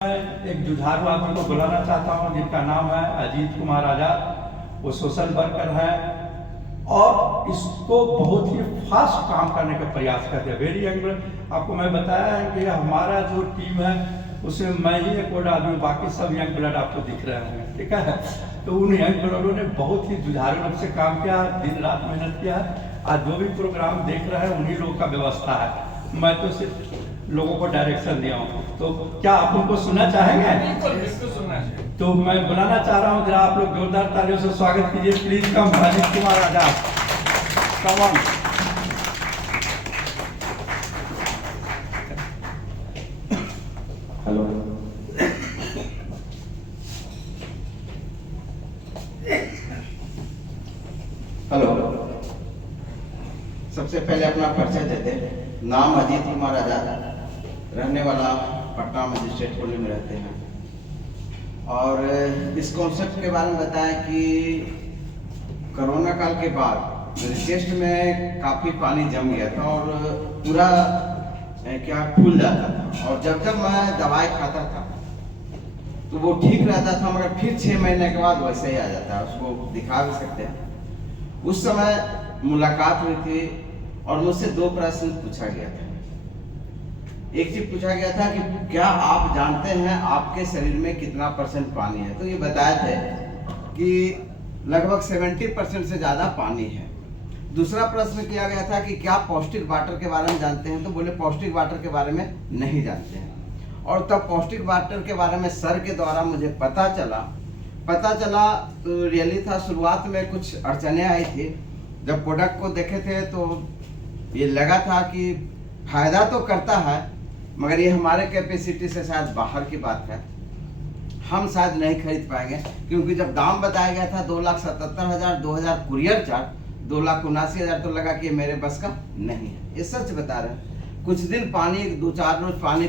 मैं एक जुझारू आदमी को बुलाना चाहता हूँ जिनका नाम है अजीत कुमार आजाद। वो सोशल वर्कर है और इसको बहुत ही फास्ट काम करने का प्रयास करते हैं। Very young. आपको मैं बताया है कि हमारा जो टीम है उसमें मैं ही एक ओल्ड आदमी, बाकी सब यंग ब्लड आपको दिख रहे होंगे, ठीक है। तो उन यंग ब्लडों ने बहुत ही जुझारू ढंग से काम किया, दिन रात मेहनत किया। आज जो भी प्रोग्राम देख रहे हैं उन्हीं लोगों का व्यवस्था है। मैं तो सिर्फ लोगों को डायरेक्शन दिया हूँ। तो क्या आप उनको सुनना चाहेंगे? बिल्कुल सुनना चाहिए। तो मैं बुलाना चाह रहा हूँ, जरा आप लोग जोरदार तालियों से स्वागत कीजिए। Please come Ajit Kumar Azad, come on. Hello, hello. सबसे पहले अपना परिचय देते। नाम अजीत कुमार आजाद, रहने वाला पटना मजिस्ट्रेट कॉलोनी में रहते हैं। और इस कॉन्सेप्ट के बारे में बताएं कि कोरोना काल के बाद मेरे चेस्ट में काफ़ी पानी जम गया था और पूरा क्या फूल जाता था। और जब जब मैं दवाई खाता था तो वो ठीक रहता था, मगर फिर 6 महीने के बाद वैसे ही आ जाता है। उसको दिखा भी सकते हैं। उस समय मुलाकात हुई थी और मुझसे 2 प्रश्न पूछा गया था। एक चीज पूछा गया था कि क्या आप जानते हैं आपके शरीर में कितना % पानी है? तो ये बताए थे कि लगभग 70% से ज़्यादा पानी है। दूसरा प्रश्न किया गया था कि क्या पौष्टिक वाटर के बारे में जानते हैं? तो बोले पौष्टिक वाटर के बारे में नहीं जानते हैं। और तब पौष्टिक वाटर के बारे में सर के द्वारा मुझे पता चला तो रियली था। शुरुआत में कुछ अड़चने आई थी। जब प्रोडक्ट को देखे थे तो ये लगा था कि फायदा तो करता है, मगर ये हमारे कैपेसिटी से शायद बाहर की बात है। हम शायद नहीं खरीद पाएंगे, क्योंकि जब दाम बताया गया था 2,77,000, 2,000 कुरियर चार्ज, 2,79,000, तो लगा कि ये मेरे बस का नहीं है। ये सच बता रहे हैं। कुछ दिन पानी 2-4 रोज पानी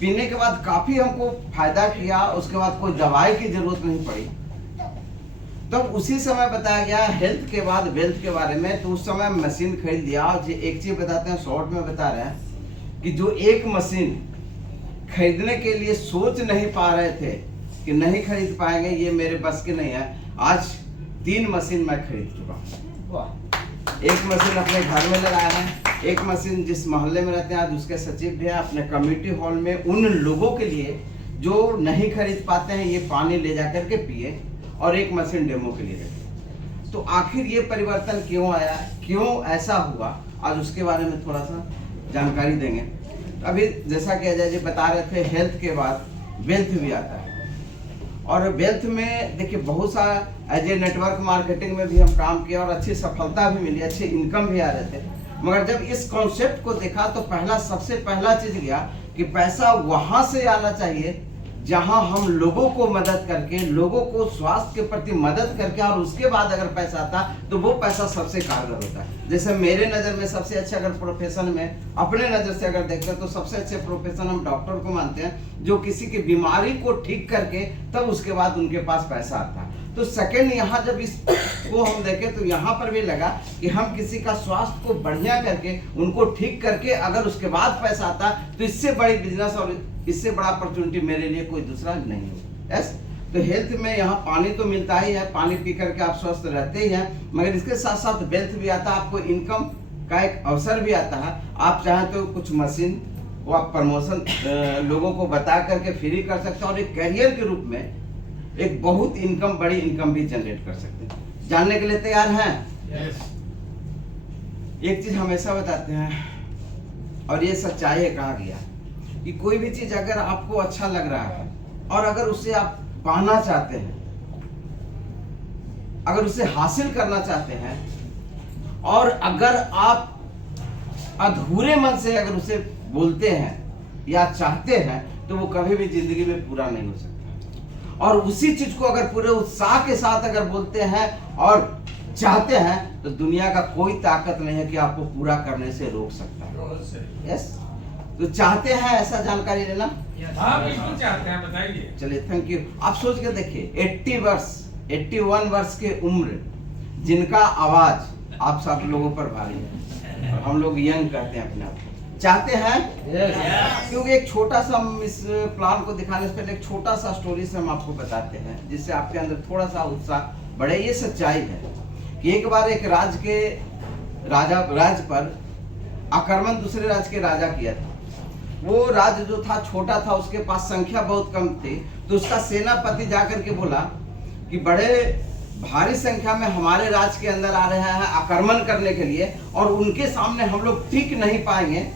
पीने के बाद काफ़ी हमको फायदा किया। उसके बाद कोई दवाई की जरूरत नहीं पड़ी। तो उसी समय बताया गया हेल्थ के बाद वेल्थ के बारे में। तो उस समय मशीन खरीद लिया। एक चीज बताते हैं, शॉर्ट में बता रहे हैं कि जो एक मशीन खरीदने के लिए सोच नहीं पा रहे थे कि नहीं खरीद पाएंगे, ये मेरे बस के नहीं है, आज 3 मशीन मैं खरीद चुका हूँ। एक मशीन अपने घर में लगाया है, एक मशीन जिस मोहल्ले में रहते हैं आज उसके सचिव भी है, अपने कम्युनिटी हॉल में उन लोगों के लिए जो नहीं खरीद पाते हैं ये पानी ले जा करके पिए, और एक मशीन डेमो के लिए रखी। तो आखिर ये परिवर्तन क्यों आया, क्यों ऐसा हुआ, आज उसके बारे में थोड़ा सा जानकारी देंगे। अभी जैसा कि अजय जी बता रहे थे, हेल्थ के बाद वेल्थ भी आता है। और वेल्थ में देखिए बहुत सा एज ए नेटवर्क मार्केटिंग में भी हम काम किया और अच्छी सफलता भी मिली, अच्छे इनकम भी आ रहे थे। मगर जब इस कॉन्सेप्ट को देखा तो सबसे पहला चीज गया कि पैसा वहां से आना चाहिए जहां हम लोगों को मदद करके, लोगों को स्वास्थ्य के प्रति मदद करके, और उसके बाद अगर पैसा आता तो वो पैसा सबसे कारगर होता है। जैसे मेरे नज़र में सबसे अच्छे अगर प्रोफेशन में अपने नज़र से अगर देखते हैं तो सबसे अच्छे प्रोफेशन हम डॉक्टर को मानते हैं, जो किसी की बीमारी को ठीक करके तब उसके बाद उनके पास पैसा आता है। तो सेकेंड यहाँ जब इसको हम देखें तो यहाँ पर भी लगा कि हम किसी का स्वास्थ्य को बढ़िया करके, उनको ठीक करके अगर उसके बाद पैसा आता तो इससे बड़ी बिजनेस और इससे बड़ा अपॉर्चुनिटी मेरे लिए कोई दूसरा नहीं हो। यस, तो हेल्थ में यहाँ पानी तो मिलता ही है, पानी पी करके आप स्वस्थ रहते ही हैं, मगर इसके साथ साथ वेल्थ भी आता है, आपको इनकम का एक अवसर भी आता है। आप चाहें तो कुछ मशीन को आप प्रमोशन लोगों को बता करके फ्री कर सकते हैं और एक करियर के रूप में एक बहुत बड़ी इनकम भी जनरेट कर सकते हैं। जानने के लिए तैयार हैं? Yes. एक चीज हमेशा बताते हैं और ये सच्चाई है, कहा गया कि कोई भी चीज अगर आपको अच्छा लग रहा है और अगर उसे आप पाना चाहते हैं, अगर उसे हासिल करना चाहते हैं, और अगर आप अधूरे मन से अगर उसे बोलते हैं या चाहते हैं तो वो कभी भी जिंदगी में पूरा नहीं हो सकता। और उसी चीज को अगर पूरे उत्साह के साथ अगर बोलते हैं और चाहते हैं तो दुनिया का कोई ताकत नहीं है कि आपको पूरा करने से रोक सकता है। यस, तो चाहते हैं ऐसा जानकारी लेना? हाँ बिल्कुल चाहते हैं, बताइए। चलिए, थैंक यू। आप सोच के देखिए 81 वर्ष के उम्र जिनका आवाज आप सब लोगों पर भारी है, और हम लोग यंग कहते हैं अपने आप को, चाहते हैं? क्योंकि एक छोटा सा हम इस प्लान को दिखाने से पहले एक छोटा सा स्टोरी से हम आपको बताते हैं, जिससे आपके अंदर थोड़ा सा उत्साह बढ़े। ये सच्चाई है कि एक बार एक राज्य पर आक्रमण दूसरे राज्य के राजा किया था। वो राज्य जो था छोटा था, उसके पास संख्या बहुत कम थी, तो उसका सेनापति जाकर के बोला कि बड़े भारी संख्या में हमारे राज्य के अंदर आ रहे हैं आक्रमण करने के लिए, और उनके सामने हम लोग टिक नहीं पाएंगे,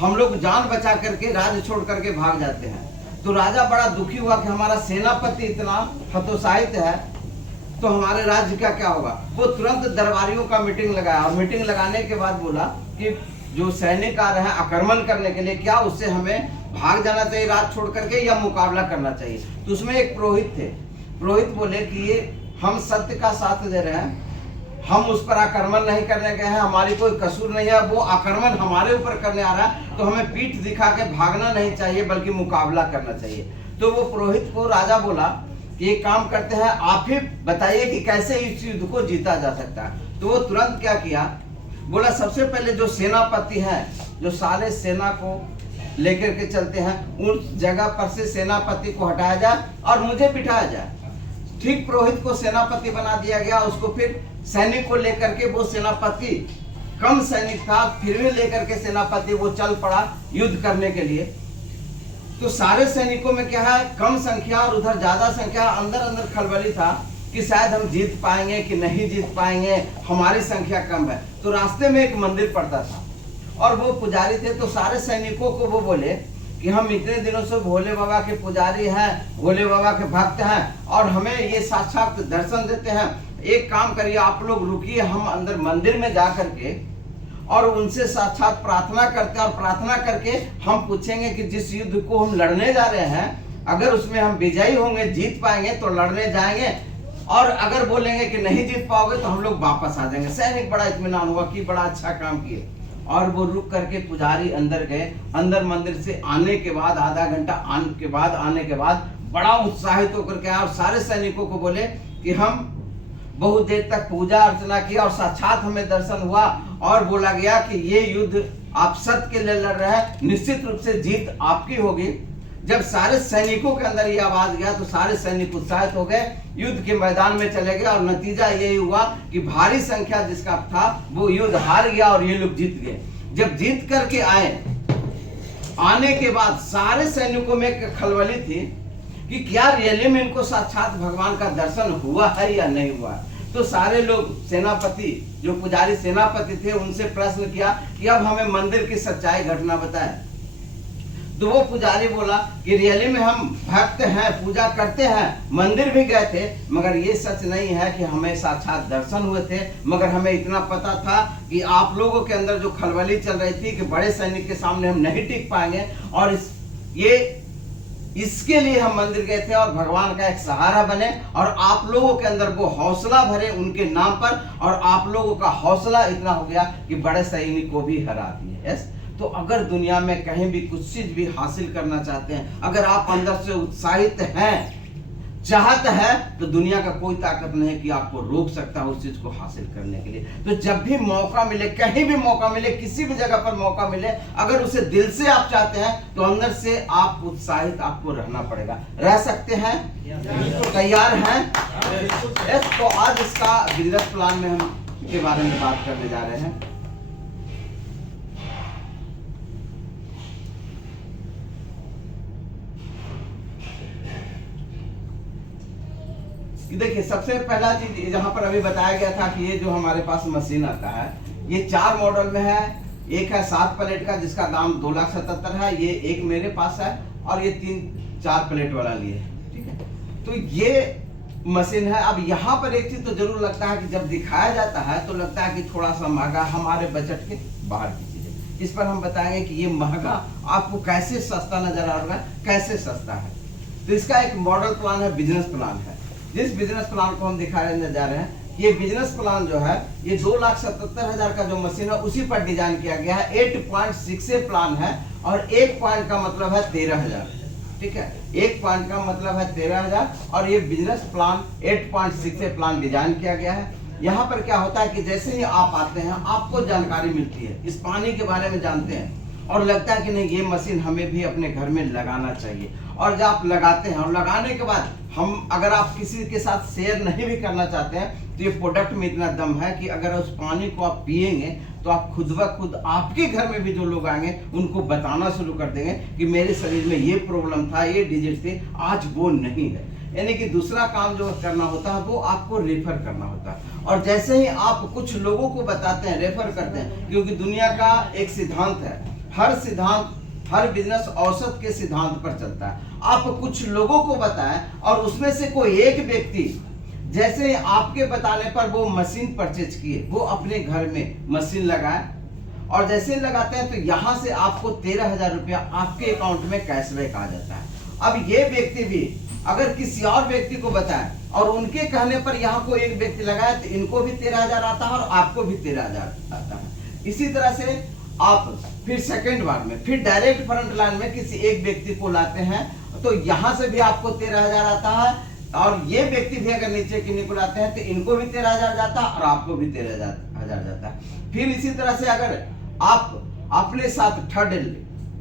हम लोग जान बचा करके राज्य छोड़ करके भाग जाते हैं। तो राजा बड़ा दुखी हुआ कि हमारा सेनापति इतना हतोत्साहित है, तो हमारे राज्य का क्या होगा। वो तुरंत दरबारियों का मीटिंग लगाया, और मीटिंग लगाने के बाद बोला कि जो सैनिक आ रहे हैं आक्रमण करने के लिए, क्या उससे हमें भाग जाना चाहिए राज्य छोड़ करके, या मुकाबला करना चाहिए। तो उसमें एक पुरोहित थे। पुरोहित बोले कि ये हम सत्य का साथ दे रहे हैं, हम उस पर आक्रमण नहीं करने गए हैं, हमारी कोई कसूर नहीं है, वो आक्रमण हमारे ऊपर करने आ रहा है, तो हमें पीठ दिखा के भागना नहीं चाहिए, बल्कि मुकाबला करना चाहिए। तो वो पुरोहित को राजा बोला कि एक काम करते हैं, आप ही बताइए कि कैसे इस युद्ध को जीता जा सकता है। तो वो तुरंत क्या किया, बोला सबसे पहले जो सेनापति है, जो सारे सेना को लेकर के चलते हैं, उस जगह पर से सेनापति को हटाया जाए और मुझे बिठाया जाए। ठीक पुरोहित को सेनापति बना दिया गया। उसको फिर सैनिक को लेकर के, वो सेनापति कम सैनिक था, फिर भी लेकर के सेनापति वो चल पड़ा युद्ध करने के लिए। तो सारे सैनिकों में क्या है, कम संख्या और उधर ज्यादा संख्या, अंदर अंदर खलबली था कि शायद हम जीत पाएंगे कि नहीं जीत पाएंगे, हमारी संख्या कम है। तो रास्ते में एक मंदिर पड़ता था और वो पुजारी थे। तो सारे सैनिकों को वो बोले कि हम इतने दिनों से भोले बाबा के पुजारी हैं, भोले बाबा के भक्त हैं, और हमें ये साक्षात दर्शन देते हैं। एक काम करिए, आप लोग रुकिए, हम अंदर मंदिर में जा करके और उनसे साक्षात प्रार्थना करते हैं, और प्रार्थना करके हम पूछेंगे कि जिस युद्ध को हम लड़ने जा रहे हैं, अगर उसमें हम विजयी होंगे, जीत पाएंगे तो लड़ने जाएंगे, और अगर बोलेंगे कि नहीं जीत पाओगे तो हम लोग वापस आ जाएंगे। सैनिक बड़ा इत्मीनान हुआ कि बड़ा अच्छा काम किए, और वो रुक करके पुजारी अंदर गए। अंदर मंदिर से आने के बाद, आधा घंटा आने के बाद बड़ा उत्साहित होकर के आए, और सारे सैनिकों को बोले कि हम बहुत देर तक पूजा अर्चना किया और साक्षात हमें दर्शन हुआ, और बोला गया कि ये युद्ध आप सत्य के लिए लड़ रहे हैं, निश्चित रूप से जीत आपकी होगी। जब सारे सैनिकों के अंदर ये आवाज गया तो सारे सैनिक उत्साहित हो गए, युद्ध के मैदान में चले गए, और नतीजा यही हुआ कि भारी संख्या जिसका था वो युद्ध हार गया और ये लोग जीत गए। जब जीत करके आने के बाद सारे सैनिकों में एक खलबली थी कि क्या रियली में इनको साक्षात भगवान का दर्शन हुआ है या नहीं हुआ। तो सारे लोग सेनापति, जो पुजारी सेनापति थे, उनसे प्रश्न किया कि अब हमें मंदिर की सच्चाई घटना बताएं। तो वो पुजारी बोला कि रियली में हम भक्त हैं, पूजा करते हैं, मंदिर भी गए थे, मगर ये सच नहीं है कि हमें साक्षात दर्शन हुए थे, मगर हमें इतना पता था कि आप लोगों के अंदर जो खलबली चल रही थी कि बड़े सैनिक के सामने हम नहीं टिक पाएंगे, और इसके लिए हम मंदिर गए थे, और भगवान का एक सहारा बने, और आप लोगों के अंदर वो हौसला भरे उनके नाम पर, और आप लोगों का हौसला इतना हो गया कि बड़े सैनिक को भी हरा दिए। यस, तो अगर दुनिया में कहीं भी कुछ चीज भी हासिल करना चाहते हैं, अगर आप अंदर से उत्साहित हैं, चाहत है, तो दुनिया का कोई ताकत नहीं है कि आपको रोक सकता है उस चीज को हासिल करने के लिए। तो जब भी मौका मिले, कहीं भी मौका मिले, किसी भी जगह पर मौका मिले, अगर उसे दिल से आप चाहते हैं तो अंदर से आप उत्साहित आपको रहना पड़ेगा। रह सकते हैं? तैयार हैं? तो आज इसका बिजनेस प्लान में हम के बारे में बात करने जा रहे हैं। देखिए, सबसे पहला चीज जहां पर अभी बताया गया था कि ये जो हमारे पास मशीन आता है, ये 4 मॉडल में है। एक है 7 प्लेट का जिसका दाम 2,77,000 है, ये एक मेरे पास है, और ये 3-4 प्लेट वाला लिए, ठीक है। तो ये मशीन है। अब यहाँ पर एक चीज तो जरूर लगता है कि जब दिखाया जाता है तो लगता है कि थोड़ा सा महंगा, हमारे बजट के बाहर की चीज है। इस पर हम बताएंगे कि ये महंगा आपको कैसे सस्ता नजर आ रहा है, कैसे सस्ता है। तो इसका एक मॉडल प्लान है, बिजनेस प्लान है। जिस बिजनेस प्लान को हम दिखाने जा रहे हैं, ये बिजनेस प्लान जो है, ये 2,77,000 का जो मशीन है उसी पर डिजाइन किया गया है। 8.6 प्लान है, और 1 पॉइंट का मतलब है 13,000, ठीक है। 1 पॉइंट का मतलब है 13,000, और ये बिजनेस प्लान 8.6 प्लान डिजाइन किया गया है। यहाँ पर क्या होता है कि जैसे ही आप आते हैं आपको जानकारी मिलती है, इस पानी के बारे में जानते हैं, और लगता है कि नहीं ये मशीन हमें भी अपने घर में लगाना चाहिए। और जब आप लगाते हैं और लगाने के बाद हम अगर आप किसी के साथ शेयर नहीं भी करना चाहते हैं तो ये प्रोडक्ट में इतना दम है कि अगर उस पानी को आप पिएंगे तो आप खुद ब खुद आपके घर में भी जो लोग आएंगे उनको बताना शुरू कर देंगे कि मेरे शरीर में ये प्रॉब्लम था, ये डिजीज थी, आज वो नहीं है। यानी कि दूसरा काम जो करना होता है वो आपको रेफर करना होता है। और जैसे ही आप कुछ लोगों को बताते हैं, रेफर करते हैं, क्योंकि दुनिया का एक सिद्धांत है, हर सिद्धांत, हर बिजनेस औसत के सिद्धांत पर चलता है। आप कुछ लोगों को बताएं और उसमें से कोई एक व्यक्ति जैसे आपके बताने पर वो मशीन परचेज किए, वो अपने घर में मशीन लगाए और जैसे लगाते हैं तो यहाँ से आपको 13,000 रुपया आपके अकाउंट में कैशबैक आ जाता है। अब ये व्यक्ति भी अगर किसी और व्यक्ति को बताए और उनके कहने पर यहाँ को एक व्यक्ति लगाए तो इनको भी 13,000 आता है और आपको भी 13,000 आता है। इसी तरह से आप फिर सेकंड बार में फिर डायरेक्ट फ्रंट लाइन में किसी एक व्यक्ति को लाते हैं तो यहाँ से भी आपको 13,000 आता है और ये व्यक्ति भी अगर नीचे किन्हीं को लाते हैं तो इनको भी 13,000 जाता है और आपको भी 13,000 जाता है। फिर इसी तरह से अगर आप अपने साथ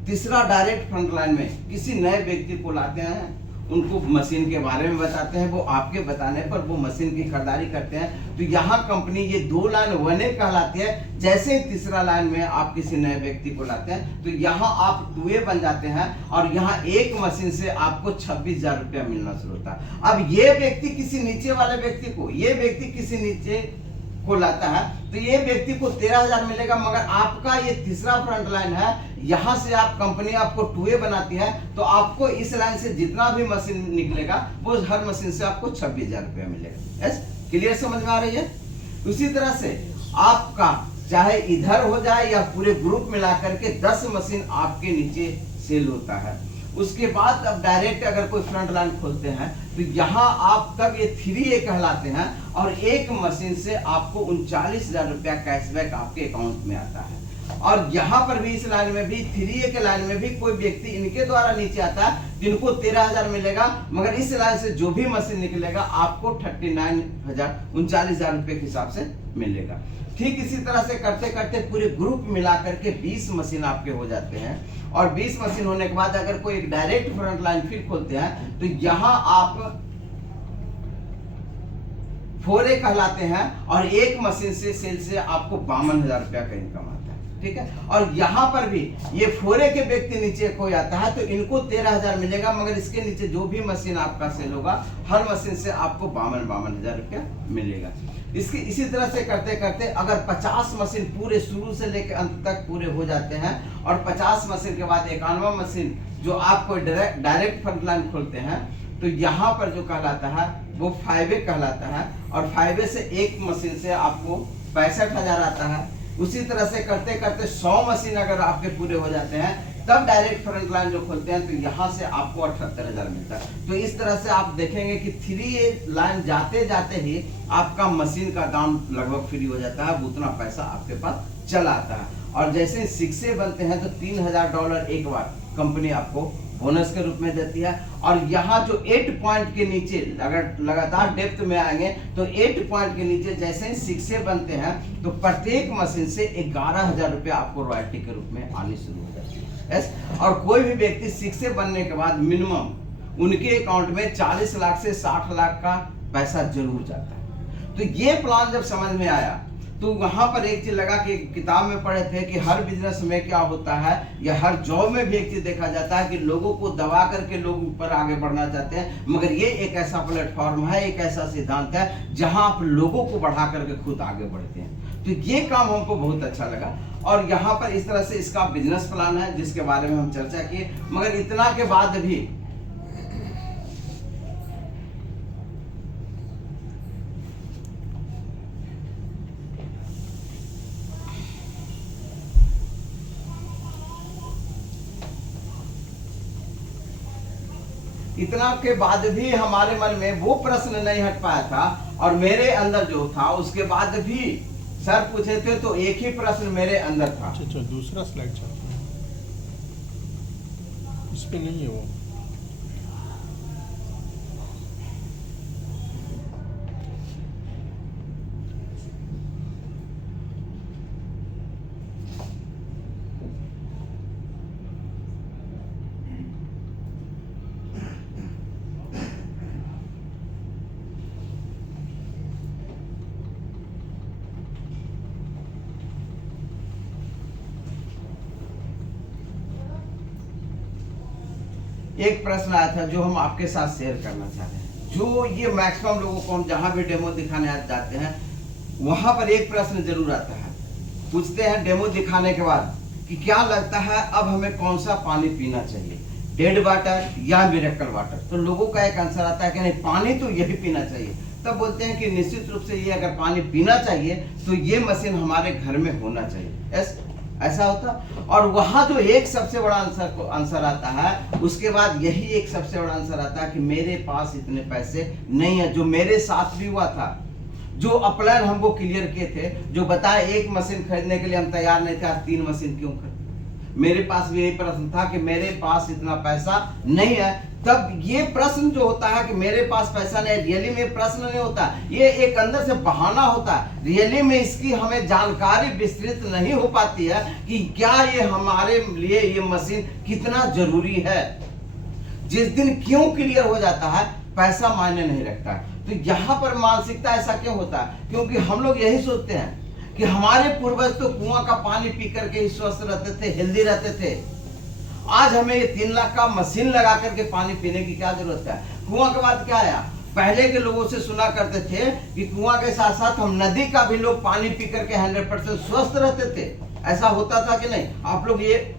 तीसरा डायरेक्ट फ्रंट लाइन में किसी नए व्यक्ति को लाते हैं, उनको मशीन के बारे में बताते हैं, वो आपके बताने पर वो मशीन की खरीदारी करते हैं, तो यहाँ कंपनी ये 2 लाइन 1A कहलाती है। जैसे ही तीसरा लाइन में आप किसी नए व्यक्ति को लाते हैं तो यहाँ आप 2A बन जाते हैं और यहाँ एक मशीन से आपको 26,000 रुपया मिलना शुरू होता है। अब ये व्यक्ति किसी नीचे वाले व्यक्ति को, ये व्यक्ति किसी नीचे को लाता है तो ये व्यक्ति को 13,000 मिलेगा, मगर आपका ये तीसरा फ्रंट लाइन है, यहाँ से आप कंपनी आपको 2A बनाती है तो आपको इस लाइन से जितना भी मशीन निकलेगा वो हर मशीन से आपको 26,000 रुपया मिलेगा। यस, क्लियर समझ में आ रही है? उसी तरह से आपका चाहे इधर हो जाए या पूरे ग्रुप मिला करके 10 मशीन आपके नीचे सेल होता है। उसके बाद अब डायरेक्ट अगर कोई फ्रंट लाइन खोलते हैं तो यहाँ आप तब ये 3A कहलाते हैं और एक मशीन से आपको 39,000 रुपया कैशबैक आपके अकाउंट में आता है। और यहाँ पर भी इस लाइन में भी 3A के लाइन में भी कोई व्यक्ति इनके द्वारा नीचे आता है जिनको 13,000 मिलेगा, मगर इस लाइन से जो भी मशीन निकलेगा आपको 39,000 रुपए के हिसाब से मिलेगा। ठीक इसी तरह से करते करते पूरे ग्रुप मिला करके 20 मशीन आपके हो जाते हैं और 20 मशीन होने के बाद अगर कोई एक डायरेक्ट फ्रंट लाइन फिर खोलते हैं तो यहाँ आप 4A कहलाते हैं और एक मशीन से सेल से आपको 52,000 रुपया का इनकम आता है। ठीक है, और यहाँ पर भी ये 4A के व्यक्ति नीचे कोई आता है तो इनको 13,000 मिलेगा, मगर इसके नीचे जो भी मशीन आपका सेल होगा हर मशीन से आपको 52,000 रुपया मिलेगा। इसी तरह से करते करते अगर 50 मशीन पूरे शुरू से लेकर अंत तक पूरे हो जाते हैं और 50 मशीन के बाद 91वां मशीन जो आपको डायरेक्ट फ्रंट लाइन खोलते हैं तो यहाँ पर जो कहलाता है वो 5A कहलाता है और 5A से एक मशीन से आपको 65,000 आता है। उसी तरह से करते करते 100 मशीन अगर आपके पूरे हो जाते हैं तब डायरेक्ट फ्रंट लाइन जो खोलते हैं तो यहाँ से आपको 78,000 मिलता है। तो इस तरह से आप देखेंगे कि 3A लाइन जाते जाते ही आपका मशीन का दाम लगभग फ्री हो जाता है, उतना पैसा आपके पास चला आता है। और जैसे 6A बनते हैं तो $3,000 एक बार कंपनी आपको बोनस के रूप में देती है। और यहाँ जो 8 पॉइंट के नीचे अगर लगातार डेप्थ में आएंगे तो 8 पॉइंट के नीचे जैसे ही 6A बनते हैं तो प्रत्येक मशीन से 11,000 रुपया आपको रॉयल्टी के रूप में आनी शुरू हो जाती है। यस, और कोई भी व्यक्ति 6A बनने के बाद मिनिमम उनके अकाउंट में 40 लाख से 60 लाख का पैसा जरूर जाता है। तो ये प्लान जब समझ में आया तो वहां पर एक चीज लगा कि किताब में पढ़े थे कि हर बिजनेस में क्या होता है या हर जॉब में भी एक चीज देखा जाता है कि लोगों को दबा करके लोग ऊपर आगे बढ़ना चाहते हैं, मगर ये एक ऐसा प्लेटफॉर्म है, एक ऐसा सिद्धांत है जहां आप लोगों को बढ़ा करके खुद आगे बढ़ते हैं। तो ये काम हमको बहुत अच्छा लगा और यहाँ पर इस तरह से इसका बिजनेस प्लान है जिसके बारे में हम चर्चा किए। मगर इतना के बाद भी हमारे मन में वो प्रश्न नहीं हट पाया था और मेरे अंदर जो था उसके बाद भी सर पूछे थे तो एक ही प्रश्न मेरे अंदर था। अच्छा, दूसरा स्लाइड चाहते हैं, इस पे नहीं है वो। एक प्रश्न आया था जो हम आपके साथ शेयर करना चाह रहे हैं। जो ये मैक्सिमम लोगों को हम जहाँ भी डेमो दिखाने जाते हैं वहां पर एक प्रश्न जरूर आता है, पूछते हैं डेमो दिखाने के बाद कि क्या लगता है अब हमें कौन सा पानी पीना चाहिए, डेड वाटर या मिरेकल वाटर। तो लोगों का एक आंसर आता है कि नहीं, पानी तो यही पीना चाहिए। तब बोलते हैं कि निश्चित रूप से ये अगर पानी पीना चाहिए तो ये मशीन हमारे घर में होना चाहिए। ऐसा होता। और वहां जो एक सबसे बड़ा आंसर आता है, उसके बाद यही एक सबसे बड़ा आंसर आता है कि मेरे पास इतने पैसे नहीं है। जो मेरे साथ भी हुआ था, जो अपलाइन हमको क्लियर किए थे, जो बताए एक मशीन खरीदने के लिए हम तैयार नहीं थे, आज 3 मशीन क्यों खरीद। मेरे पास भी यही प्रश्न था कि मेरे पास इतना पैसा नहीं है। तब ये प्रश्न जो होता है कि मेरे पास पैसा नहीं है, रियली में प्रश्न नहीं होता, ये एक अंदर से बहाना होता है। रियली में इसकी हमें जानकारी विस्तृत नहीं हो पाती है कि क्या ये हमारे लिए ये मशीन कितना जरूरी है। जिस दिन क्यों क्लियर हो जाता है, पैसा मायने नहीं रखता है। तो यहाँ पर मानसिकता ऐसा क्यों होता है? क्योंकि हम लोग यही सोचते हैं कि हमारे पूर्वज तो कुआं का पानी पी करके ही स्वस्थ रहते थे, हेल्दी रहते थे। आज हमें ये 3 लाख का मशीन लगा करके पानी पीने की क्या जरूरत है? कुआं के बाद क्या आया? पहले के लोगों से सुना करते थे कि कुआं के साथ साथ हम नदी का भी लोग पानी पी करके 100% स्वस्थ रहते थे। ऐसा होता था कि नहीं? आप लोग ये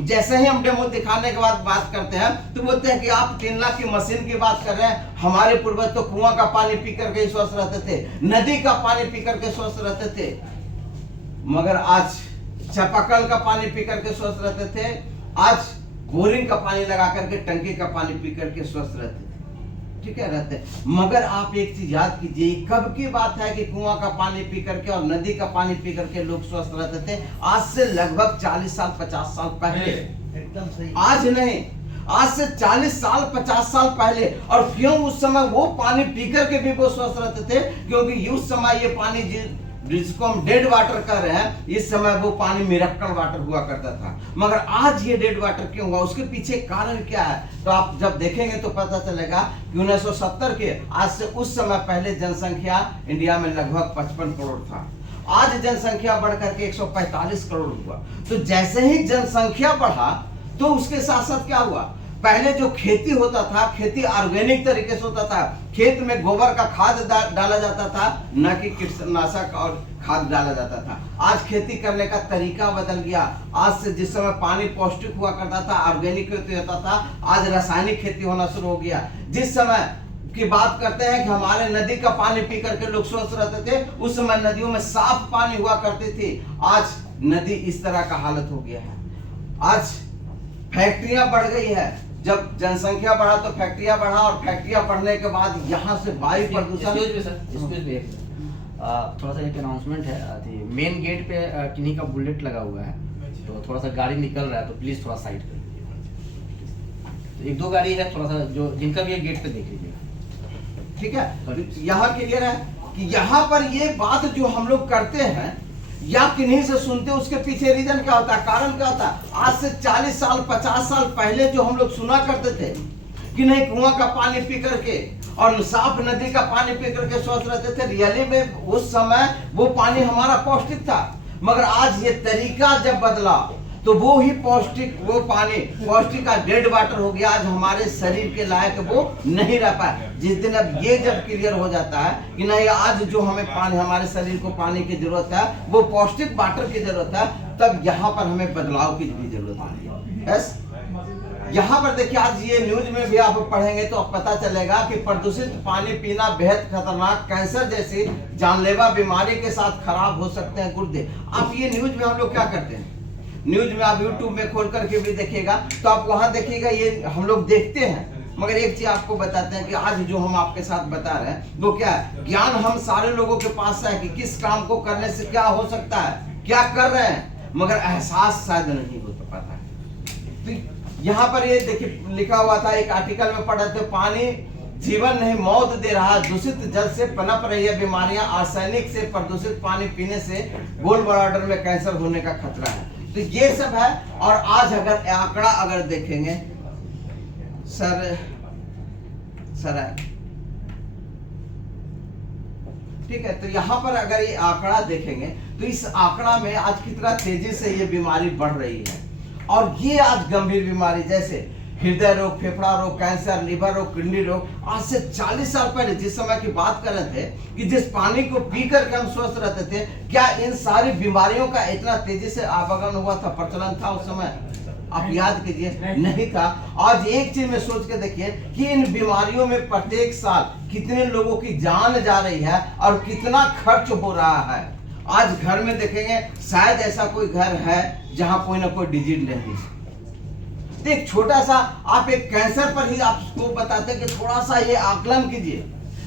जैसे ही हम डेमो दिखाने के बाद बात करते हैं तो बोलते हैं कि आप 3 लाख की मशीन की बात कर रहे हैं, हमारे पूर्वज तो कुआं का पानी पी करके स्वस्थ रहते थे, नदी का पानी पी करके स्वस्थ रहते थे। मगर आज चापाकल का पानी पी करके स्वस्थ रहते थे, आज बोरिंग का पानी लगा करके, टंकी का पानी पी करके स्वस्थ रहते थे। ठीक है, रहते हैं। मगर आप एक चीज याद कीजिए, कब की बात है कि कुआं का पानी पी करके और नदी का पानी पी करके लोग स्वस्थ रहते थे? आज से लगभग 40 साल 50 साल पहले। एकदम सही। आज नहीं, आज से 40 साल 50 साल पहले। और क्यों उस समय वो पानी पी करके भी वो स्वस्थ रहते थे? क्योंकि उस समय ये पानी जिसको हम डेड वाटर कह रहे हैं, इस समय वो पानी मिरेकल वाटर हुआ करता था। मगर आज ये डेड वाटर क्यों हुआ? उसके पीछे कारण क्या है? तो आप जब देखेंगे तो पता चलेगा कि 1970 के आज से उस समय पहले जनसंख्या इंडिया में लगभग 55 करोड़ था। आज जनसंख्या बढ़कर के 145 करोड़ हुआ। तो जैसे ही जनसंख्या बढ़ा तो उसके साथ साथ क्या हुआ? पहले जो खेती होता था, खेती ऑर्गेनिक तरीके से होता था। खेत में गोबर का खाद डाला जाता था, न कि कीटनाशक और खाद डाला जाता था। आज खेती करने का तरीका बदल गया। आज से जिस समय पानी पौष्टिक हुआ करता था, ऑर्गेनिक खेती होता था, आज रासायनिक खेती होना शुरू हो गया। जिस समय की बात करते हैं कि हमारे नदी का पानी पी करके लोग स्वस्थ रहते थे, उस समय नदियों में साफ पानी हुआ करती थी। आज नदी इस तरह का हालत हो गया है। आज फैक्ट्रियां बढ़ गई है। जब जनसंख्या बढ़ा तो फैक्ट्रियां बढ़ा, और फैक्ट्रियां बढ़ने के बाद यहाँ से वायु प्रदूषण। थोड़ा सा एक अनाउंसमेंट है, मेन गेट पे किन्हीं का बुलेट लगा हुआ है, तो थोड़ा सा गाड़ी निकल रहा है, तो प्लीज थोड़ा साइड कर लीजिए। तो 1-2 गाड़ी है, थोड़ा सा जो जिनका भी गेट पे देख लीजिएगा। ठीक है, यहाँ क्लियर है कि यहाँ पर ये बात जो हम लोग करते हैं या किन्हीं से सुनते, उसके पीछे रीजन क्या होता है, कारण क्या होता है? आज से 40 साल 50 साल पहले जो हम लोग सुना करते थे कि नहीं, कुआं का पानी पी करके और साफ नदी का पानी पी करके स्वस्थ रहते थे, रियली में उस समय वो पानी हमारा पौष्टिक था। मगर आज ये तरीका जब बदला तो वो ही पौष्टिक, वो पानी पौष्टिक का डेड वाटर हो गया। आज हमारे शरीर के लायक वो नहीं रह पाए। जिस दिन अब ये जब क्लियर हो जाता है कि नहीं, आज जो हमें पानी, हमारे शरीर को पानी की जरूरत है, वो पौष्टिक वाटर की जरूरत है, तब यहाँ पर हमें बदलाव की भी जरूरत है। यस, यहाँ पर देखिए, आज ये न्यूज में भी आप पढ़ेंगे तो पता चलेगा कि प्रदूषित पानी पीना बेहद खतरनाक, कैंसर जैसी जानलेवा बीमारी के साथ खराब हो सकते हैं गुर्दे। आप ये न्यूज में हम लोग क्या करते हैं, न्यूज में आप यूट्यूब में खोल करके भी देखिएगा तो आप वहां देखिएगा, ये हम लोग देखते हैं। मगर एक चीज आपको बताते हैं कि आज जो हम आपके साथ बता रहे हैं वो क्या है? ज्ञान हम सारे लोगों के पास है कि किस काम को करने से क्या हो सकता है, क्या कर रहे हैं, मगर एहसास शायद नहीं हो तो पता है। तो यहाँ पर ये देखिए लिखा हुआ था, एक आर्टिकल में पढ़ा था, पानी जीवन नहीं मौत दे रहा, दूषित जल से पनप रही है बीमारियां, आर्सेनिक से प्रदूषित पानी पीने से गोल्ड ब्लैडर में कैंसर होने का खतरा है। तो ये सब है। और आज अगर आंकड़ा अगर देखेंगे, सर ठीक है, तो यहाँ पर अगर ये आंकड़ा देखेंगे तो इस आंकड़ा में आज कितना तेजी से ये बीमारी बढ़ रही है। और ये आज गंभीर बीमारी, जैसे हृदय रोग, फेफड़ा रोग, कैंसर, लीवर रोग, किडनी रोग, आज से 40 साल पहले जिस समय की बात कर रहे थे कि जिस पानी को पी करके हम स्वस्थ रहते थे, क्या इन सारी बीमारियों का इतना तेजी से आवागमन हुआ था, प्रचलन था उस समय? आप याद कीजिए, नहीं था। आज एक चीज में सोच के देखिए कि इन बीमारियों में प्रत्येक साल कितने लोगों की जान जा रही है और कितना खर्च हो रहा है। आज घर में देखेंगे, शायद ऐसा कोई घर है जहां कोई ना कोई डिजीज नहीं। तो एक छोटा सा आप एक कैंसर पर ही आपको बताते हैं कि थोड़ा सा ये आकलन कीजिए,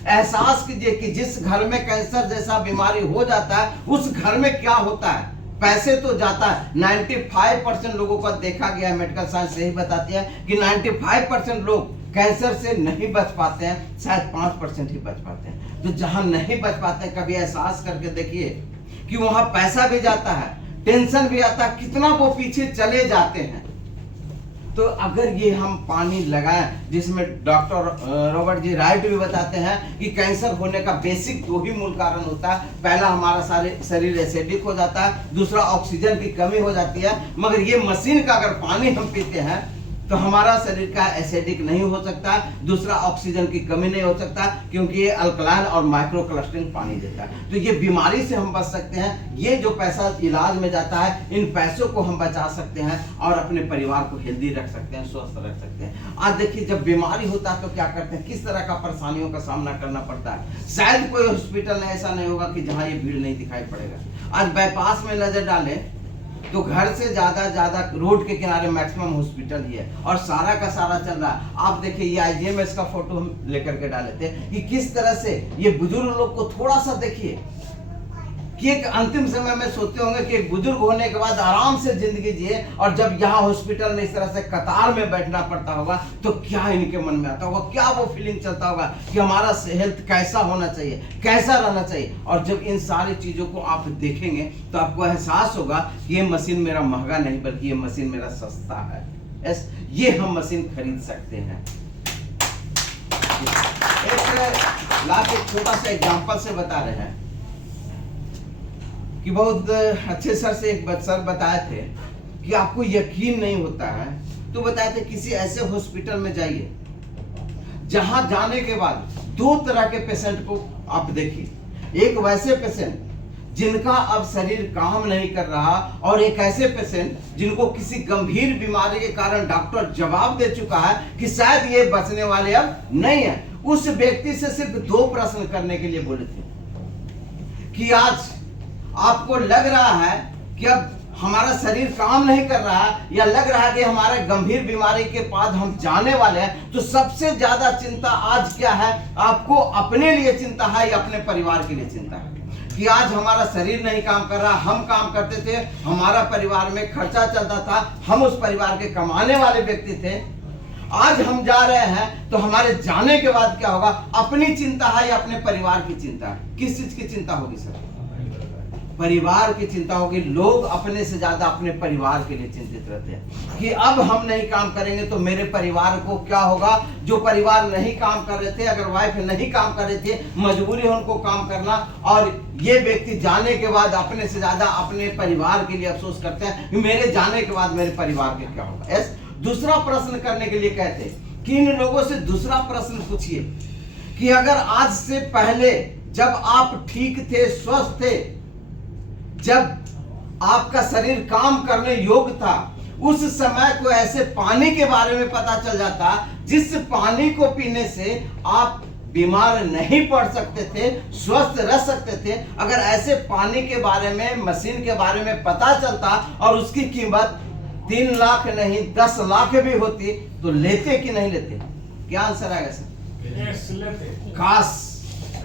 एहसास कीजिए कि जिस घर में कैंसर जैसा बीमारी हो जाता है उस घर में क्या होता है। पैसे तो जाता है, 95% लोगों को देखा गया है, मेडिकल साइंस यही बताती है कि 95% लोग कैंसर से नहीं बच पाते हैं, शायद 5% ही बच पाते हैं। तो जहां नहीं बच पाते हैं, कभी एहसास करके देखिए कि वहां पैसा भी जाता है, टेंशन भी आता है, कितना वो पीछे चले जाते हैं। तो अगर ये हम पानी लगाएं, जिसमें डॉक्टर रॉबर्ट जी राइट भी बताते हैं कि कैंसर होने का बेसिक 2 ही मूल कारण होता है। पहला, हमारा सारे शरीर एसिडिक हो जाता है, दूसरा ऑक्सीजन की कमी हो जाती है। मगर ये मशीन का अगर पानी हम पीते हैं तो हमारा शरीर का एसिडिक नहीं हो सकता, दूसरा ऑक्सीजन की कमी नहीं हो सकता, क्योंकि ये अल्कलाइन और माइक्रो क्लस्टरिंग पानी देता है। तो ये बीमारी से हम बच सकते हैं। ये जो पैसा इलाज में जाता है, इन पैसों को हम बचा सकते हैं और अपने परिवार को हेल्दी रख सकते हैं, स्वस्थ रख सकते हैं। आज देखिए, जब बीमारी होता है तो क्या करते हैं, किस तरह का परेशानियों का सामना करना पड़ता है। शायद कोई हॉस्पिटल ऐसा नहीं होगा कि जहाँ ये भीड़ नहीं दिखाई पड़ेगा। आज बाईपास में नजर डालें तो घर से ज्यादा रोड के किनारे मैक्सिमम हॉस्पिटल ही है और सारा का सारा चल रहा है। आप देखिए, ये IGMS का फोटो हम लेकर के डाले थे कि किस तरह से ये बुजुर्ग लोग को थोड़ा सा देखिए कि एक अंतिम समय में सोचते होंगे कि एक बुजुर्ग होने के बाद आराम से जिंदगी जिए, और जब यहाँ हॉस्पिटल में इस तरह से कतार में बैठना पड़ता होगा तो क्या इनके मन में आता होगा, क्या वो फीलिंग चलता होगा कि हमारा हेल्थ कैसा होना चाहिए, कैसा रहना चाहिए। और जब इन सारी चीजों को आप देखेंगे तो आपको एहसास होगा कि ये मशीन मेरा महंगा नहीं, बल्कि ये मशीन मेरा सस्ता है। यस, ये हम मशीन खरीद सकते हैं। एक लाख एक छोटा सा एग्जाम्पल से बता रहे हैं कि बहुत अच्छे सर से एक सर बताए थे कि आपको यकीन नहीं होता है, तो बताए थे किसी ऐसे हॉस्पिटल में जाइए जहां जाने के बाद 2 तरह के पेशेंट को आप देखिए। एक वैसे पेशेंट जिनका अब शरीर काम नहीं कर रहा, और एक ऐसे पेशेंट जिनको किसी गंभीर बीमारी के कारण डॉक्टर जवाब दे चुका है कि शायद ये बचने वाले अब नहीं है। उस व्यक्ति से सिर्फ 2 प्रश्न करने के लिए बोले थे कि आज आपको लग रहा है कि अब हमारा शरीर काम नहीं कर रहा है, या लग रहा है कि हमारे गंभीर बीमारी के बाद हम जाने वाले हैं, तो सबसे ज्यादा चिंता आज क्या है, आपको अपने लिए चिंता है या अपने परिवार के लिए चिंता है? कि आज हमारा शरीर नहीं काम कर रहा, हम काम करते थे, हमारा परिवार में खर्चा चलता था, हम उस परिवार के कमाने वाले व्यक्ति थे। आज हम जा रहे हैं तो हमारे जाने के बाद क्या होगा, अपनी चिंता है या अपने परिवार की चिंता है? किस चीज की चिंता होगी सर? परिवार की चिंता होगी। लोग अपने से ज्यादा अपने परिवार के लिए चिंतित रहते हैं कि अब हम नहीं काम करेंगे तो मेरे परिवार को क्या होगा। जो परिवार नहीं काम कर रहे थे, अगर वाइफ नहीं काम कर रही थी, मजबूरी है उनको काम करना, और ये व्यक्ति जाने के बाद अपने से ज्यादा अपने परिवार के लिए अफसोस करते हैं कि मेरे जाने के बाद मेरे परिवार के क्या होगा। दूसरा प्रश्न करने के लिए कहते कि इन लोगों से दूसरा प्रश्न पूछिए कि अगर आज से पहले जब आप ठीक थे, स्वस्थ थे, जब आपका शरीर काम करने योग्य था, उस समय को ऐसे पानी के बारे में पता चल जाता जिस पानी को पीने से आप बीमार नहीं पड़ सकते थे, स्वस्थ रह सकते थे। अगर ऐसे पानी के बारे में, मशीन के बारे में पता चलता और उसकी कीमत 3 लाख नहीं 10 लाख भी होती, तो लेते कि नहीं लेते? क्या आंसर आएगा सर? काश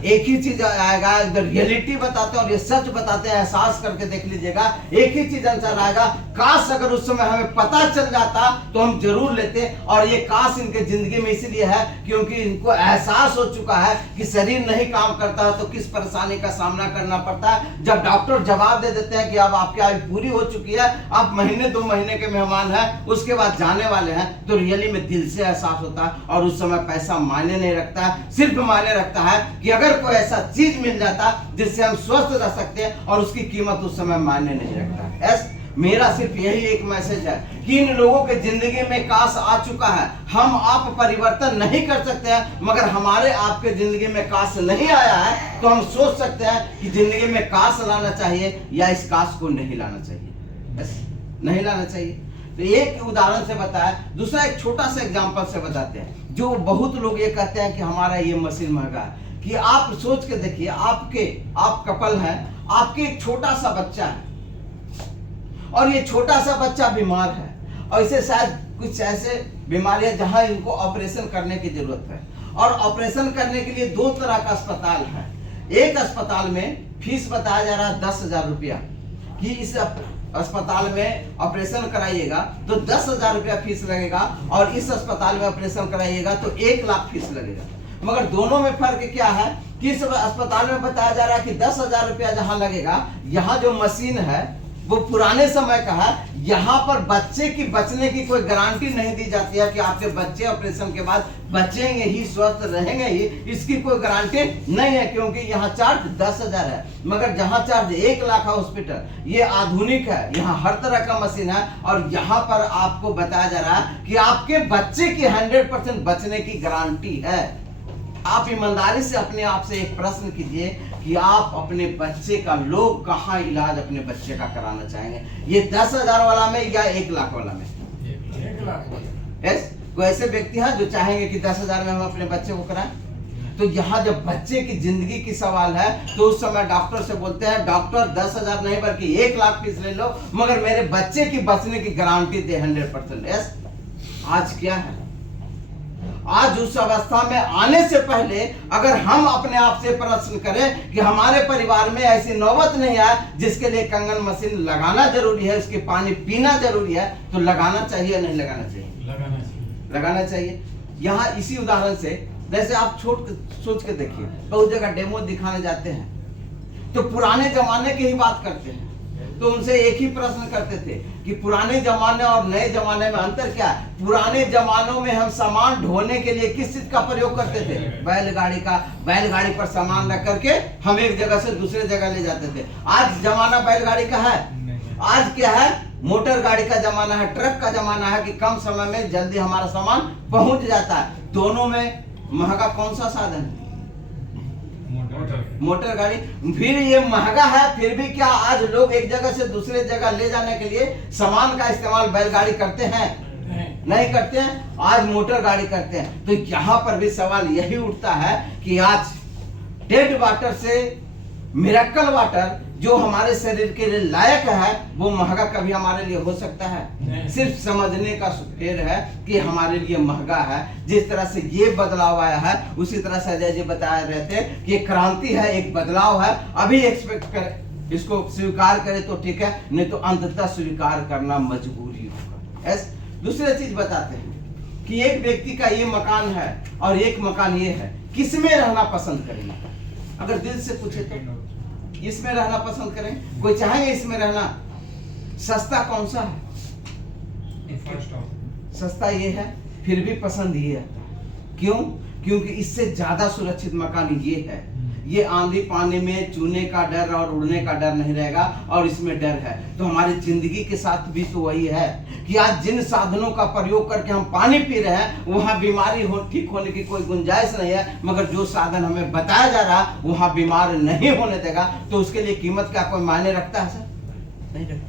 एक ही चीज आएगा, इधर रियलिटी बताते हैं और ये सच बताते हैं, एहसास करके देख लीजिएगा, एक ही चीज आंसर आएगा, काश अगर उस समय हमें पता चल जाता तो हम जरूर लेते। और ये काश इनके जिंदगी में इसीलिए है क्योंकि इनको एहसास हो चुका है कि शरीर नहीं काम करता तो किस परेशानी का सामना करना पड़ता है। जब डॉक्टर जवाब दे देते हैं कि अब आपकी आयु पूरी हो चुकी है, आप महीने 2 महीने के मेहमान हैं, उसके बाद जाने वाले हैं, तो रियली में दिल से एहसास होता है। और उस समय पैसा मायने नहीं रखता है, सिर्फ मायने रखता है कि अगर कोई ऐसा चीज मिल जाता जिससे हम स्वस्थ रह सकते हैं, और उसकी कीमत उस समय मायने नहीं रखता है। मेरा सिर्फ यही एक मैसेज है कि इन लोगों के जिंदगी में काश आ चुका है। हम आप परिवर्तन नहीं कर सकते हैं, मगर हमारे आपके जिंदगी में काश नहीं आया है तो हम सोच सकते हैं कि जिंदगी में काश लाना चाहिए या इस काश को नहीं लाना चाहिए। बस नहीं लाना चाहिए। तो एक उदाहरण से बताया, दूसरा एक छोटा सा एग्जांपल से बताते हैं। जो बहुत लोग ये कहते हैं कि हमारा ये मशीन महंगा है, कि आप सोच के देखिए, आप कपल हैं, आपके एक छोटा सा बच्चा है और ये छोटा सा बच्चा बीमार है, और इसे शायद कुछ ऐसे बीमारियां जहां इनको ऑपरेशन करने की जरूरत है, और ऑपरेशन करने के लिए 2 तरह का अस्पताल है। एक अस्पताल में फीस बताया जा रहा है 10,000 रुपया, कि इस अस्पताल में ऑपरेशन कराइएगा तो 10,000 रुपया फीस लगेगा, और इस अस्पताल में ऑपरेशन कराइएगा तो 1 लाख फीस लगेगा। मगर दोनों में फर्क क्या है कि इस अस्पताल में बताया जा रहा है कि 10,000 रुपया जहां लगेगा, यहाँ जो मशीन है वो पुराने समय का है। यहाँ पर बच्चे की बचने की कोई गारंटी नहीं दी जाती है कि आपके बच्चे ऑपरेशन के बाद बचेंगे ही, स्वस्थ रहेंगे ही, इसकी कोई गारंटी नहीं है, क्योंकि यहाँ चार्ज 10,000 है, मगर जहाँ चार्ज 1 लाख है हॉस्पिटल। ये आधुनिक है, यहाँ हर तरह का मशीन है, और यहाँ पर आपको बताया जा रहा है कि आपके बच्चे की 100% बचने की गारंटी है। आप ईमानदारी से अपने आप से एक प्रश्न कीजिए कि आप अपने बच्चे का लोग कहाँ इलाज अपने बच्चे का कराना चाहेंगे, ये 10,000 वाला में या 1 लाख वाला में? 1 लाख। यस, कोई ऐसे व्यक्ति हैं जो चाहेंगे कि 10,000 में हम अपने बच्चे को कराएं? तो यहाँ जब बच्चे की जिंदगी की सवाल है तो उस समय डॉक्टर से बोलते हैं, डॉक्टर 10,000 नहीं बल्कि 1 लाख फीस ले लो, मगर मेरे बच्चे की बचने की गारंटी दे 100%। यस, आज क्या है? आज उस अवस्था में आने से पहले अगर हम अपने आप से प्रश्न करें कि हमारे परिवार में ऐसी नौबत नहीं आए जिसके लिए कंगन मशीन लगाना जरूरी है, उसके पानी पीना जरूरी है, तो लगाना चाहिए या नहीं लगाना चाहिए? लगाना चाहिए। यहाँ इसी उदाहरण से, जैसे आप सोच के देखिए, बहुत जगह डेमो दिखाने जाते हैं तो पुराने जमाने की ही बात करते हैं, तो उनसे एक ही प्रश्न करते थे कि पुराने जमाने और नए जमाने में अंतर क्या है? पुराने जमानों में हम सामान ढोने के लिए किस चीज का प्रयोग करते थे? बैलगाड़ी का। बैलगाड़ी पर सामान रख करके हम एक जगह से दूसरे जगह ले जाते थे। आज जमाना बैलगाड़ी का है? आज क्या है? मोटर गाड़ी का जमाना है, ट्रक का जमाना है कि कम समय में जल्दी हमारा सामान पहुंच जाता है। दोनों में महंगा कौन सा साधन है? मोटर गाड़ी। फिर ये महंगा है, फिर भी क्या आज लोग एक जगह से दूसरे जगह ले जाने के लिए सामान का इस्तेमाल बैलगाड़ी करते हैं? नहीं करते हैं, आज मोटर गाड़ी करते हैं। तो यहाँ पर भी सवाल यही उठता है कि आज डेड वाटर से मिरेकल वाटर जो हमारे शरीर के लिए लायक है, वो महंगा कभी हमारे लिए हो सकता है? सिर्फ समझने का फेर है कि हमारे लिए महंगा है। जिस तरह से ये बदलाव आया है, उसी तरह से अजय जी बता रहे थे कि एक क्रांति है, एक बदलाव है। अभी एक्सपेक्ट कर, इसको स्वीकार करे तो ठीक है, नहीं तो अंततः स्वीकार करना मजबूरी होगा। दूसरी चीज बताते हैं कि एक व्यक्ति का ये मकान है और एक मकान ये है, किसमें रहना पसंद करेंगे? अगर दिल से पूछे तो इसमें रहना पसंद करें? कोई चाहेंगे इसमें रहना? सस्ता कौन सा है? सस्ता ये है, फिर भी पसंद ये है। क्यों? क्योंकि इससे ज्यादा सुरक्षित मकान ये है। ये आंधी पानी में चूने का डर और उड़ने का डर नहीं रहेगा, और इसमें डर है। तो हमारी जिंदगी के साथ भी तो वही है कि आज जिन साधनों का प्रयोग करके हम पानी पी रहे हैं, वहां बीमारी ठीक होने की कोई गुंजाइश नहीं है, मगर जो साधन हमें बताया जा रहा वहां बीमार नहीं होने देगा। तो उसके लिए कीमत क्या कोई मायने रखता है? सर, नहीं रखता।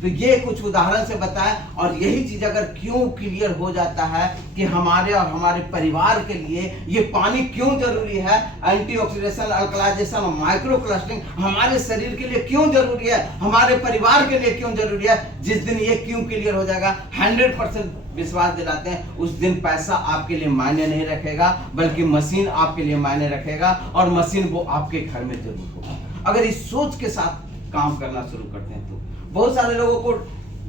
तो ये कुछ उदाहरण से बताया, और यही चीज अगर क्यों क्लियर हो जाता है कि हमारे और हमारे परिवार के लिए ये पानी क्यों जरूरी है, एंटीऑक्सीडेशन, अल्कलाइजेशन, माइक्रो क्लस्टरिंग हमारे शरीर के लिए क्यों जरूरी है, हमारे परिवार के लिए क्यों जरूरी है, जिस दिन ये क्यों क्लियर हो जाएगा, 100% विश्वास दिलाते हैं, उस दिन पैसा आपके लिए मायने नहीं रखेगा, बल्कि मशीन आपके लिए मायने रखेगा, और मशीन वो आपके घर में जरूर होगा। अगर इस सोच के साथ काम करना शुरू करते हैं तो बहुत सारे लोगों को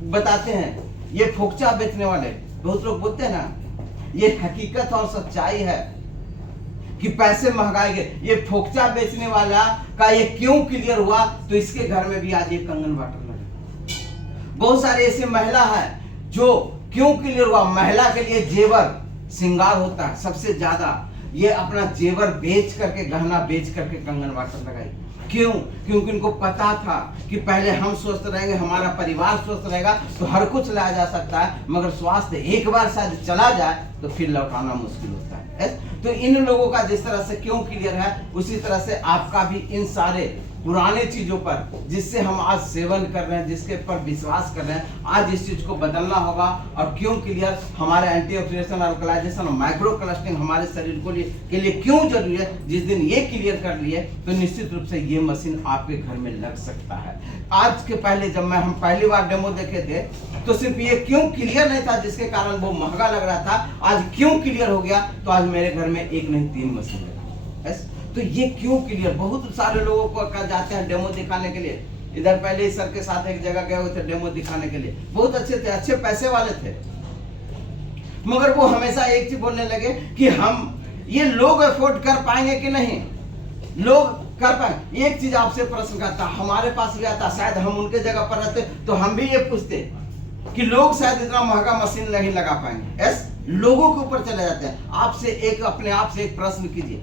बताते हैं, ये फोकचा बेचने वाले बहुत लोग बोलते हैं ना, ये हकीकत और सच्चाई है कि पैसे महंगाए गए। ये फोकचा बेचने वाला का ये क्यों क्लियर हुआ, तो इसके घर में भी आज ये कंगन वाटर लगा। बहुत सारे ऐसे महिला है जो क्यों क्लियर हुआ, महिला के लिए जेवर श्रृंगार होता है सबसे ज्यादा, ये अपना जेवर बेच करके, गहना बेच करके कंगन वाटर लगाई। क्यों? क्योंकि उनको पता था कि पहले हम स्वस्थ रहेंगे, हमारा परिवार स्वस्थ रहेगा तो हर कुछ लाया जा सकता है, मगर स्वास्थ्य एक बार शायद चला जाए तो फिर लौटाना मुश्किल होता है। तो इन लोगों का जिस तरह से क्यों क्लियर है, उसी तरह से आपका भी इन सारे पुराने चीजों पर जिससे हम आज सेवन कर रहे हैं, जिसके पर विश्वास कर रहे हैं, आज इस चीज को बदलना होगा। और क्यों क्लियर, हमारे एंटीऑक्सीडेंट, अल्कलाइजेशन और माइक्रो क्लस्टरिंग हमारे शरीर को के लिए क्यों जरूरी है, जिस दिन ये क्लियर कर लिए तो निश्चित रूप से ये मशीन आपके घर में लग सकता है। आज के पहले जब हम पहली बार डेमो देखे थे तो सिर्फ ये क्यों क्लियर नहीं था, जिसके कारण वो महंगा लग रहा था। आज क्यों क्लियर हो गया तो आज मेरे घर में एक नहीं 3 मशीन है। तो ये क्यों क्लियर, बहुत सारे लोगों को जाते हैं डेमो दिखाने के लिए। इधर पहले ही सर के साथ एक जगह गए हुए थे डेमो दिखाने के लिए, बहुत अच्छे थे, अच्छे पैसे वाले थे, मगर वो हमेशा एक चीज बोलने लगे कि हम ये लोग अफोर्ड कर पाएंगे कि नहीं, लोग कर पाएंगे। एक चीज आपसे प्रश्न करता, हमारे पास भी आता, शायद हम उनके जगह पर रहते तो हम भी ये पूछते कि लोग शायद इतना महंगा मशीन नहीं लगा पाएंगे। यस, लोगों के ऊपर चले जाते हैं। आपसे एक अपने आप से एक प्रश्न कीजिए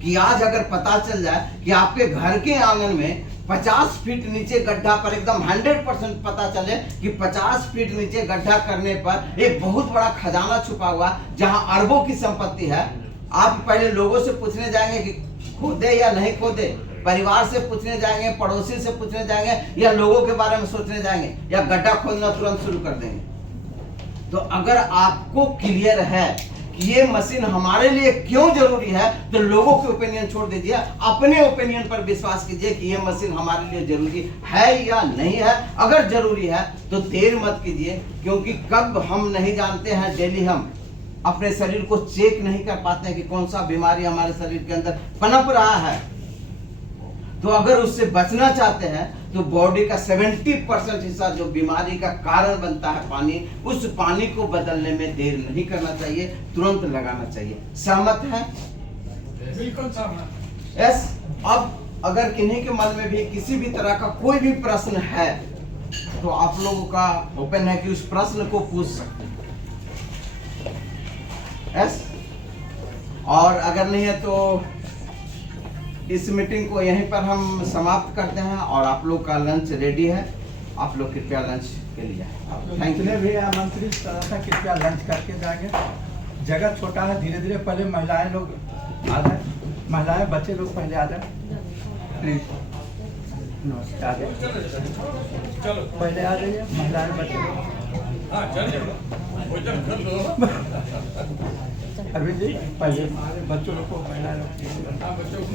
कि आज अगर पता चल जाए कि आपके घर के आंगन में 50 फीट नीचे गड्ढा पर, एकदम 100% पता चले कि 50 फीट नीचे गड्ढा करने पर एक बहुत बड़ा खजाना छुपा हुआ जहां अरबों की संपत्ति है, आप पहले लोगों से पूछने जाएंगे कि खोदे या नहीं खोदे, परिवार से पूछने जाएंगे, पड़ोसी से पूछने जाएंगे, या लोगों के बारे में सोचने जाएंगे, या गड्ढा खोदना तुरंत शुरू कर देंगे? तो अगर आपको क्लियर है कि ये मशीन हमारे लिए क्यों जरूरी है, तो लोगों के ओपिनियन छोड़ दीजिए, अपने ओपिनियन पर विश्वास कीजिए कि ये मशीन हमारे लिए जरूरी है या नहीं है। अगर जरूरी है तो देर मत कीजिए, क्योंकि कब हम नहीं जानते हैं। डेली हम अपने शरीर को चेक नहीं कर पाते हैं कि कौन सा बीमारी हमारे शरीर के अंदर पनप रहा है। तो अगर उससे बचना चाहते हैं तो बॉडी का 70% हिस्सा जो बीमारी का कारण बनता है पानी, उस पानी को बदलने में देर नहीं करना चाहिए, तुरंत लगाना चाहिए। सहमत है? बिल्कुल सहमत। यस। अब अगर किन्हीं के मन में भी किसी भी तरह का कोई भी प्रश्न है तो आप लोगों का ओपन है कि उस प्रश्न को पूछ सकते हैं। यस। और अगर नहीं है तो इस मीटिंग को यहीं पर हम समाप्त करते हैं और आप लोग का लंच रेडी है, आप लोग कृपया लंच के लिए थैंक यू। भी आमंत्रित करा था, कृपया लंच करके जाएंगे। जगह छोटा है, धीरे धीरे पहले महिलाएं लोग आ जाए, महिलाएं बच्चे लोग पहले आ जाए प्लीज। नमस्कार, चलो पहले आ जाइए महिलाएं बच्चे लोग। हाँ चल भोजन कर लो। अरविंद जी पहले बच्चों लोग को महिलाएं लोग। हाँ बच्चों को